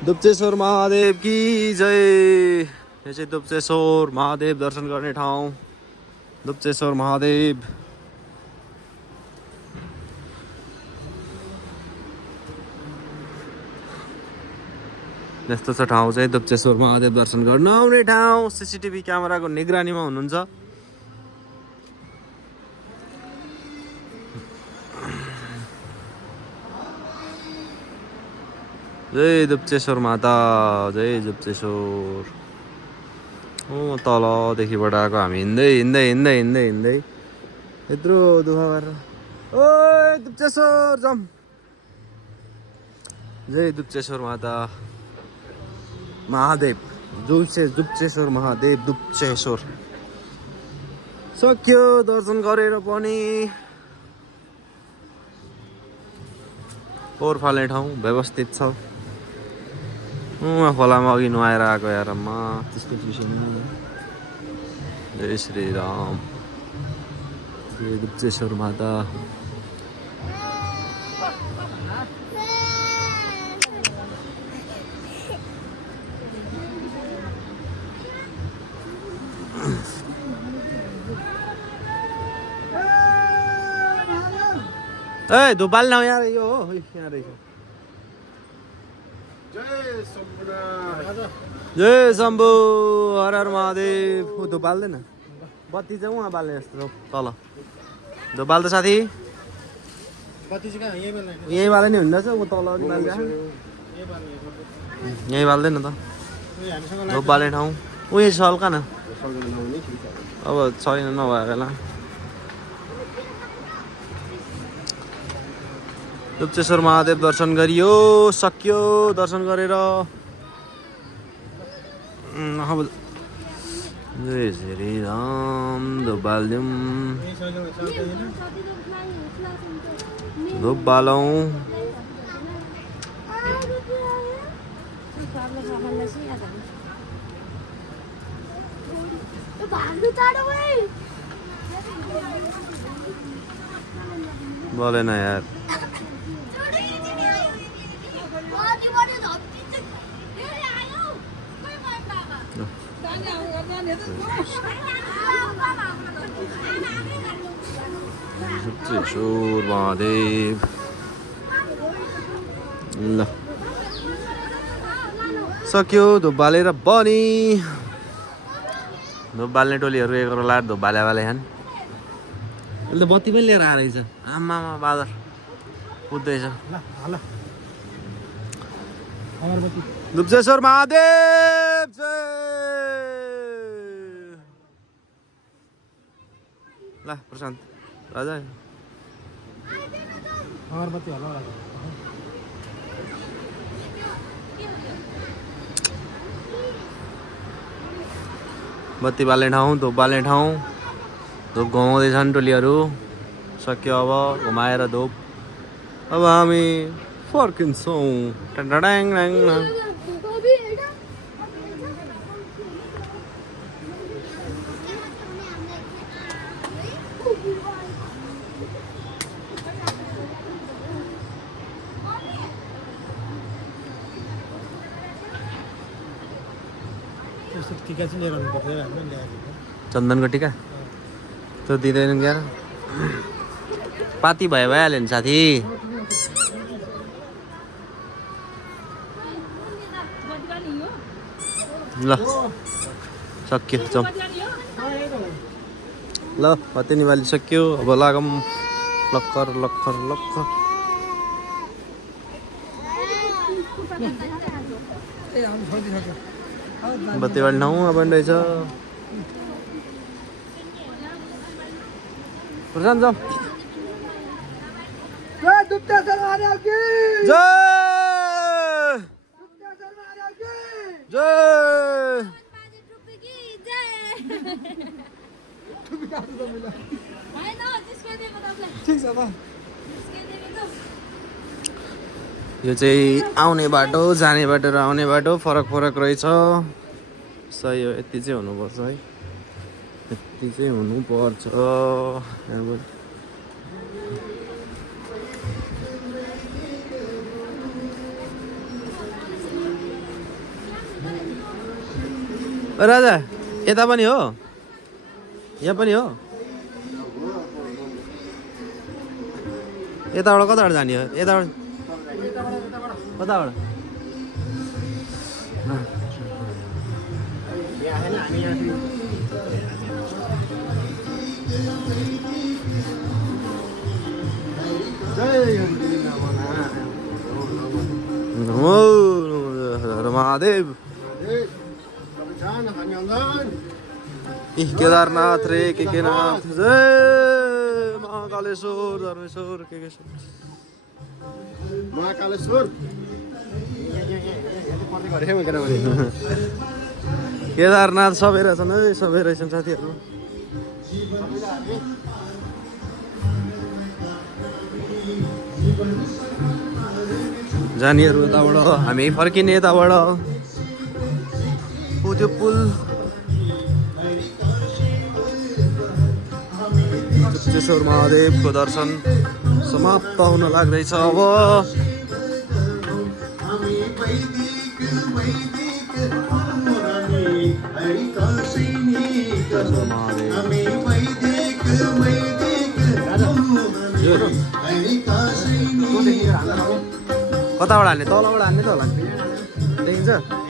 दुप्चेश्वर महादेव की जय। यो चाहिँ दुप्चेश्वर महादेव दर्शन गर्ने ठाउँ दुप्चेश्वर महादेव। यस्तो छ ठाउँ चाहिँ दुप्चेश्वर महादेव दर्शन गर्न आउने ठाउँ। सीसीटीभी क्यामेराको निगरानीमा हुनुहुन्छ। जय दुप्चेश्वर माता, जय दुप्चेश्वर। तलदेखिबाट आएको हामी हिँड्दै हिँड्दै हिँड्दै हिँड्दै हिँड्दै यत्रो दुःख गरेर ओ दुप्चेश्वर जाऊँ। जय दुप्चेश्वर माता महादेव, दुप्चेश्वर महादेव दुप्चेश्वर। सक्यो दर्शन गरेर पनि। पोहोर फाल्ने ठाउँ व्यवस्थित छ। खोलामा अघि नुहाएर आएको यार अम्मा, त्यस्तो चिसो नि। जय श्री राम, जय दुप्चेश्वर माता। ए धुपाल न यार, यो हो यहाँ रहेछ। जय शम्भु, हर हर महादेव। ऊ धुप बाल्दैन, बत्ती चाहिँ उहाँ बाल्ने जस्तो तल। धुप बाल्दा साथी यहीँ बाले नि हुँदो रहेछ। ऊ तल यहीँ बाल्दैन त। धुप बाल्ने ठाउँ उयो छ हल्का न। अब छैन नभएर बेला। दुप्चेश्वर महादेव दर्शन गरियो, सक्यो दर्शन गरेर। जय श्री राम। धुप बाल्यौँ, धुप बालौँ। बोले ना यार। दुप्चेश्वर महादेव ल सक्यो धुप बालेर पनि। धुप बाल्ने टोलीहरू एक लाट धुप बाले खान्। अहिले त बत्ती पनि लिएर आएर रहेछ। आमामा बादर कुद्दैछ। दुप्चेश्वर महादेव जय। ल प्रशान्त राजा बत्ती बाल्ने ठाउँ, धुप बाल्ने ठाउँ। धुप घुमाउँदैछन् टोलीहरू। सक्यो अब घुमाएर धुप। अब हामी फर्किन्छौँ। चन्दनको टिका त्यो दिँदैन क्या। पाती भइहाल्यो नि साथी। ल सक्यो जाउँ। ल बत्ती निभाली सक्यो। अब लागौँ लक्कर लक्कर लक्कर। बत्ती बाल्ने ठाउँ पनि रहेछ। प्रशान्त जाउँ। जय जय। यो चाहिँ आउने बाटो, जाने बाटो र आउने बाटो फरक फरक रहेछ। सही हो, यति चाहिँ हुनुपर्छ है। यति चाहिँ हुनुपर्छ। राजा यता पनि हो यहाँ पनि हो यताबाट कताबाट जाने हो यताबाट कताबाट महादेव केदारनाथ रे के नाथ जय महाकालेश्वर धर्मेश्वर के महाकालेश्वर केदारनाथ सबै रहेछन् है सबै रहेछन् साथीहरू जानेहरू यताबाट हामी फर्किने यताबाट त्यो पुल चुप्चेश्वर महादेवको दर्शन समाप्त हुन लाग्दैछ अब कताबाट हान्ने तलबाट हान्ने त होला देखिन्छ